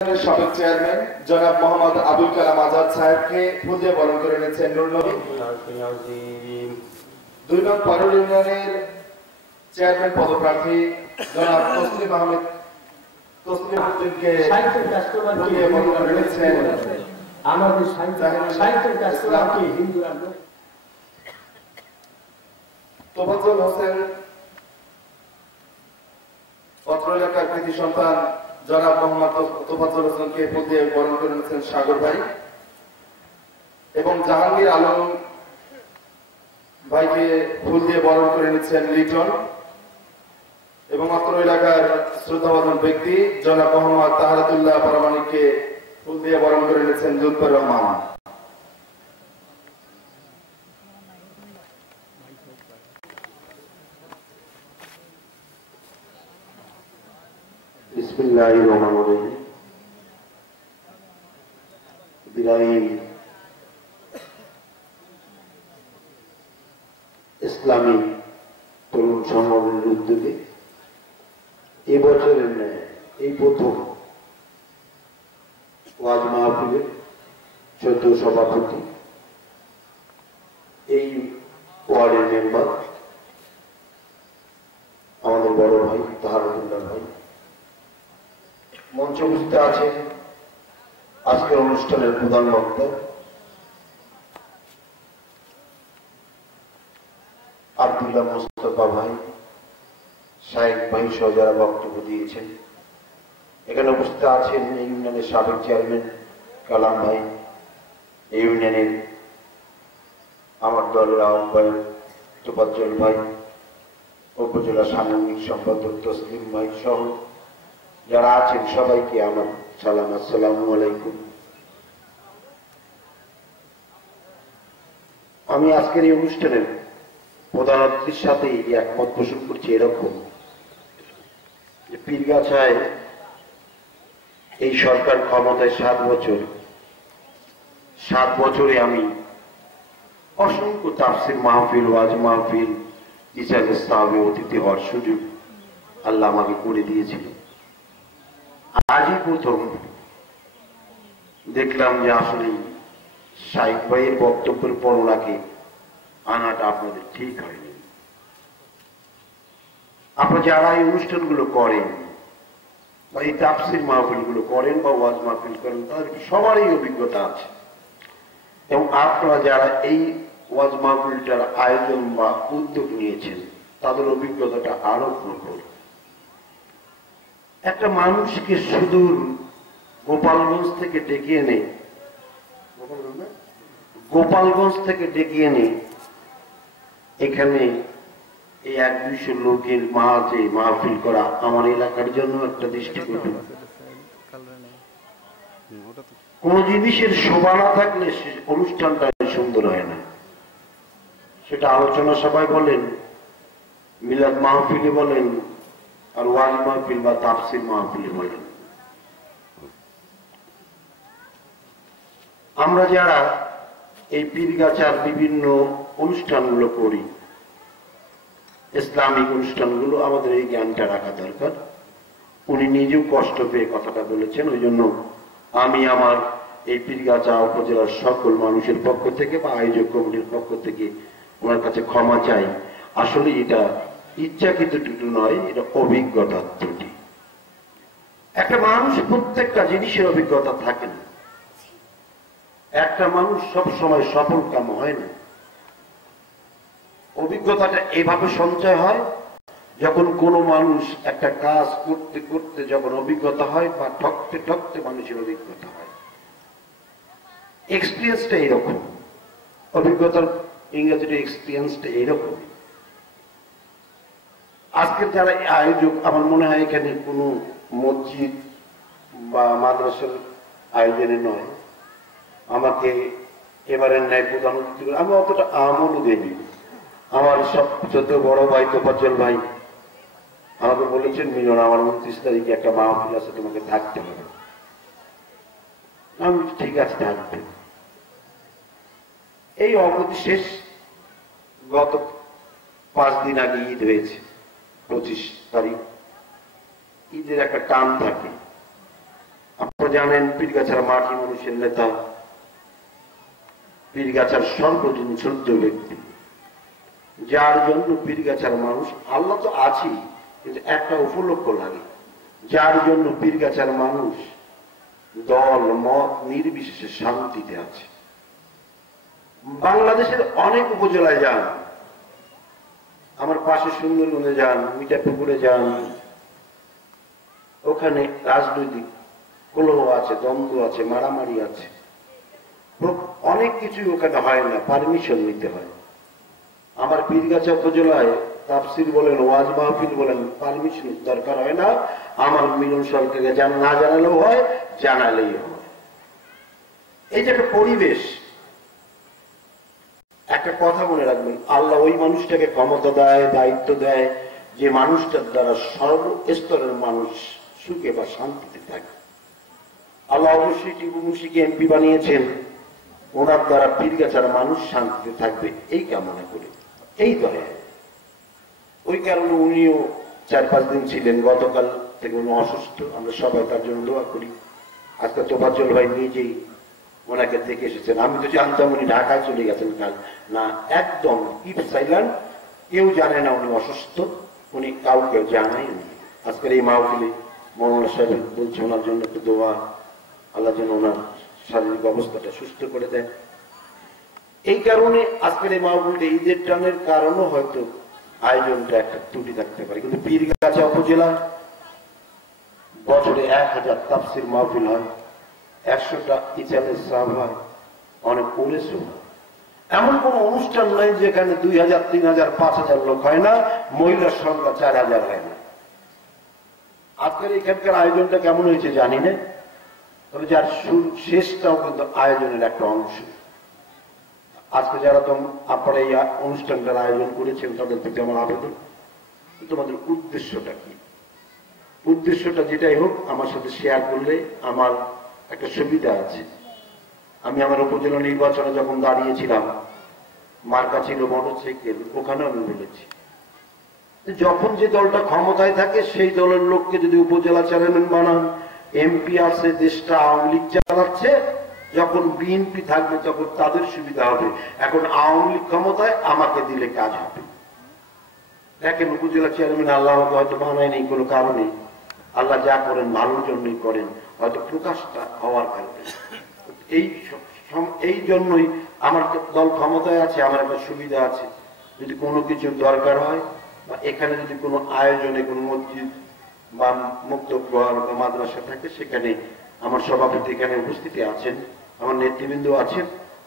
সাবেক চেয়ারম্যান জনাব মোহাম্মদ আবুল কালাম আজাদ সাহেবকে ফুল দিয়ে বরণ করে নিয়েছেন নূর নবী। 2 নং পারুল ইউনিয়নের চেয়ারম্যান পদপ্রার্থী জনাব তসলিম আহমেদ উদ্দিনকে ফুল দিয়ে বরণ করে নিয়েছেন আমাদের সাহিত্যের কাজকে হিন্দুরা তোফাজ্জল হোসেন অত্র এলাকার কৃতি সন্তান জনাব মোহাম্মদ তোফাজ্জল হোসেনকে ফুল দিয়ে বরণ করে নিয়েছেন সাগর ভাই এবং জাহাঙ্গীর আলম ভাইকে ফুল দিয়ে বরণ করে নিচ্ছেন লিটন এবং অত্র এলাকার শ্রদ্ধাভাজন ব্যক্তি জনাব মোহাম্মদ তাহারাতুল্লাহ পারমানিককে ফুল দিয়ে বরণ করে নিচ্ছেন লুৎফর রহমান। বিসমিল্লাহিররহমানিররহিম। বিরাইন ইসলামী তরুণ সংগঠনের উদ্যোগে এবছরের ন্যায় এই প্রথম ওয়াজ মাহফিলের 14 সভাপতি, এই ওয়ার্ডের মেম্বার আমাদের বড় ভাই তাহারুল্লাহ ভাই, মঞ্চে উপস্থিত আছেন আজকের অনুষ্ঠানের প্রধান বক্তা আব্দুল্লাহ মুস্তফা ভাই, শাহেদ ভাই সহ যারা বক্তব্য দিয়েছেন। এখানে উপস্থিত আছেন এই ইউনিয়নের সাবেক চেয়ারম্যান কালাম ভাই, এই ইউনিয়নের আমার দলের আহ্বায়ক তোফাজ্জল ভাই, উপজেলা সাংগঠনিক সম্পাদক তসলিম ভাই সহ যারা আছেন সবাইকে আমার সালাম, আসসালামু আলাইকুম। আমি আজকের এই অনুষ্ঠানের প্রধান অতিথির সাথে একমত পোষণ করছি এরকম যে পীরগাছায় এই সরকার ক্ষমতায় 7 বছর, 7 বছরে আমি অসংখ্য তাফসির মাহফিল, ওয়াজ মাহফিল, ইজাজ ইসলামে অতিথি হওয়ার সুযোগ আল্লাহ আমাকে করে দিয়েছিল। আজই প্রথম দেখলাম যে আসলে শাইখ ভাইয়ের বক্তব্যের বর্ণনাকে আনাটা আপনাদের ঠিক হয়নি। আপনারা যারা এই অনুষ্ঠানগুলো করেন বা এই তাফসির মাহফিলগুলো করেন বা ওয়াজ মাহফিল করেন, তাদের সবারই অভিজ্ঞতা আছে এবং আপনারা যারা এই ওয়াজ মাহফিলটার আয়োজন বা উদ্যোগ নিয়েছেন তাদের অভিজ্ঞতাটা আরো প্রবল। একটা মানুষকে সুদূর গোপালগঞ্জ থেকে ডেকে এনে এখানে এই 100-200 লোকের মাঝে মাহফিল করা আমার এলাকার জন্য একটা দৃষ্টিকটু। কোন জিনিসের শোভা না থাকলে অনুষ্ঠানটা সুন্দর হয় না। সেটা আলোচনা সবাই বলেন, মিলাদ মাহফিলে বলেন, আর ওয়াজ মাহফিল বা তাফসির মাহফিলে বলেন। আমরা যারা এই পীরগাছার বিভিন্ন অনুষ্ঠানগুলো করি, ইসলামিক অনুষ্ঠানগুলো, আমাদের এই জ্ঞানটা রাখা দরকার। উনি নিজেও কষ্ট পেয়ে কথাটা বলেছেন, ওই জন্য আমি আমার এই পীরগাছা উপজেলার সকল মানুষের পক্ষ থেকে বা আয়োজক কমিটির পক্ষ থেকে ওনার কাছে ক্ষমা চাই। আসলে এটা ইচ্ছাকৃত ত্রুটি নয়, এটা অভিজ্ঞতার ত্রুটি। একটা মানুষ প্রত্যেকটা জিনিসের অভিজ্ঞতা থাকে না। একটা মানুষ সব সময় সফল কাম হয় না। অভিজ্ঞতাটা এভাবে সঞ্চয় হয় যখন কোনো মানুষ একটা কাজ করতে করতে যখন অভিজ্ঞতা হয় বা ঠকতে ঠকতে মানুষের অভিজ্ঞতা হয়। এক্সপিরিয়েন্সটা এইরকম, অভিজ্ঞতার ইংরেজিটা এক্সপিরিয়েন্সটা এইরকম। আজকের যারা আয়োজক, আমার মনে হয় এখানে কোনো মসজিদ বা মাদ্রাসার আয়োজনে নয়, আমাকে এবারের ন্যায় প্রধান অতিথি করে আমি অতটা আমলও দেইনি। আমার সবচেয়ে বড় ভাই তোফাজ্জল ভাই আমাকে বলেছেন, মিলন আমার 29 তারিখে একটা মাহফিল আছে, তোমাকে থাকতে হবে। আমি ঠিক আছে থাকবে। এই অবধি শেষ, গত 5 দিন আগে ঈদ হয়েছে, 25 তারিখ। ঈদের একটা টান থাকে, আপনারা জানেন পীরগাছার মাটি মানুষের নেতা, পীরগাছার সর্বজন শ্রদ্ধ ব্যক্তি, যার জন্য পীরগাছার মানুষ, আল্লাহ তো আছেই কিন্তু একটা উপলক্ষ লাগে, যার জন্য পীরগাছার মানুষ দল মত নির্বিশেষে শান্তিতে আছে। বাংলাদেশের অনেক উপজেলায় যান, আমার পাশে সুন্দরবনে যান, মিঠাপুকুরে যান, ওখানে রাজনৈতিক কলহ আছে, দ্বন্দ্ব আছে, মারামারি আছে, অনেক কিছু ওখানে হয় না, পারমিশন নিতে হয়। আমার পীরগাছা উপজেলায় তাফসির বলেন, ওয়াজ মাহফিল বলেন, পারমিশন দরকার হয় না। আমার মিলন সরকারকে না জানালেও হয়, জানালেই হয়। এই যে একটা পরিবেশ, একটা কথা মনে রাখবেন, আল্লাহ ওই মানুষটাকে ক্ষমতা দেয়, দায়িত্ব দেয়, যে মানুষটার দ্বারা সর্বস্তরের মানুষ সুখে বা শান্তিতে থাকে। আল্লাহ অবশ্যই টিপু মুন্সিকে এমপি বানিয়েছেন, ওনার দ্বারা পীরগাছার মানুষ শান্তিতে থাকবে এই কামনা করে, এই দয়া। ওই কারণে উনিও 4-5 দিন ছিলেন, গতকাল থেকে উনি অসুস্থ, আমরা সবাই তার জন্য দোয়া করি। আজকে তোফাজ্জল ভাই নিজেই ওনাকে দেখে এসেছেন, আমি তো জানতাম উনি ঢাকায় চলে গেছেন কাল, না একদম কিপ সাইলেন্ট, কেউ জানে না উনি অসুস্থ, উনি কাউকে জানায়নি। আজকের এই মাহফিলে মৌলানা সাহেব বলছে ওনার জন্য একটু দোয়া, আল্লাহ যেন ওনার শারীরিক অবস্থাটা সুস্থ করে দেয়। এই কারণে আজকের এই মাহফিলটা ঈদের টানের কারণও হয়তো আয়োজনটা একটা ত্রুটি থাকতে পারে, কিন্তু পীরগাছা উপজেলা বছরে 1000 তাফসির মাহফিল হয়, 100টা ইজালের সাহাব হয়, অনেক পরিশ্রম হয়। এমন কোন অনুষ্ঠান নাই যেখানে 2000, 3000, 5000 লোক হয় না, মহিলার সংখ্যা 4000 হয় না। আজকের এখানকার আয়োজনটা কেমন হয়েছে জানি না, তবে যার শেষটাও কিন্তু আয়োজনের একটা অংশ। আজকে যারা আপনারা এই অনুষ্ঠানটার আয়োজন করেছেন তাদের প্রতি আমার আবেদন, তোমাদের উদ্দেশ্যটা কি? উদ্দেশ্যটা যেটাই হোক আমার সাথে শেয়ার করলে আমার একটা সুবিধা আছে। আমি আমার উপজেলা নির্বাচনে যখন দাঁড়িয়েছিলাম, মার্কা ছিল মোটরসাইকেল, ওখানে আমি বলেছি যখন যে দলটা ক্ষমতায় থাকে সেই দলের লোককে যদি উপজেলা চেয়ারম্যান বানান, এমপি আছে, দেশটা আওয়ামী লীগ চালাচ্ছে, যখন বিএনপি থাকবে তখন তাদের সুবিধা হবে। এখন আওয়ামী লীগ ক্ষমতায়, আমাকে দিলে কাজ হবে। দেখেন উপজেলা চেয়ারম্যান আল্লাহ আমাকে হয়তো বানায় নেই কোনো কারণে, আল্লাহ যা করেন ভালোর জন্যই করেন, হয়তো প্রকাশটা হওয়ার কারণে। এই জন্যই আমার দল ক্ষমতায় আছে, আমার একটা সুবিধা আছে। যদি কোনো কিছু দরকার হয় বা এখানে যদি কোনো আয়োজনে কোনো মসজিদ বা মুক্ত ঘর বা মাদ্রাসা থাকে, সেখানে আমার সভাপতি এখানে উপস্থিতি আছেন, আমার নেতৃবৃন্দ আছেন,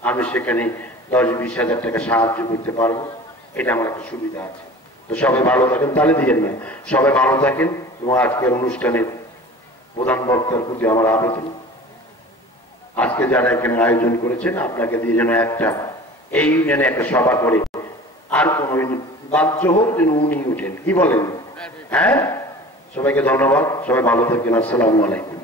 আমি সেখানে 10-20 হাজার টাকা সাহায্য করতে পারবো, এটা আমার একটা সুবিধা আছে। তো সবাই ভালো থাকেন, তাহলে দিয়েন না, সবাই ভালো থাকেন। এবং আজকের অনুষ্ঠানের প্রধান বক্তার প্রতি আমার আবেদন, আজকে যারা এখানে আয়োজন করেছেন আপনাকে দিয়ে যেন এই ইউনিয়নে একটা সভা করে, আর কোন বাধ্য হোক যেন উনি উঠেন, কি বলেন? হ্যাঁ, সবাইকে ধন্যবাদ, সবাই ভালো থাকেন, আসসালামু আলাইকুম।